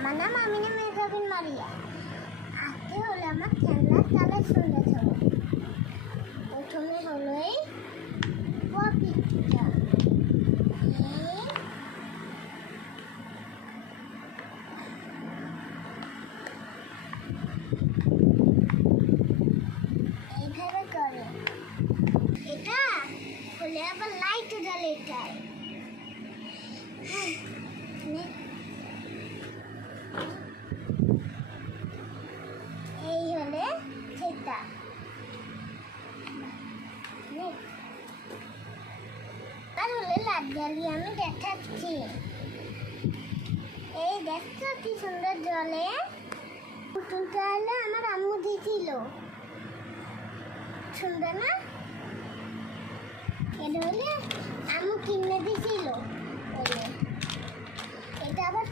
আমার নাম আমিনা মেহজাবিন মারিয়া। আজকে হলো আমার খেলনার কালেকশন দেখাবো। প্রথমে হলো এই পপিটা, এইভাবে করে এটা হলে আবার লাইট জ্বলে এটাই। এই হলে সেটা আর হলে লাইট জ্বালিয়ে আমি দেখাচ্ছি। এই দেখছো কি সুন্দর জলে, পুতুলটা হলে আমার আম্মু দিয়েছিল, সুন্দর না? এটা হলে আম্মু কিনে দিয়েছিল। এটা আবার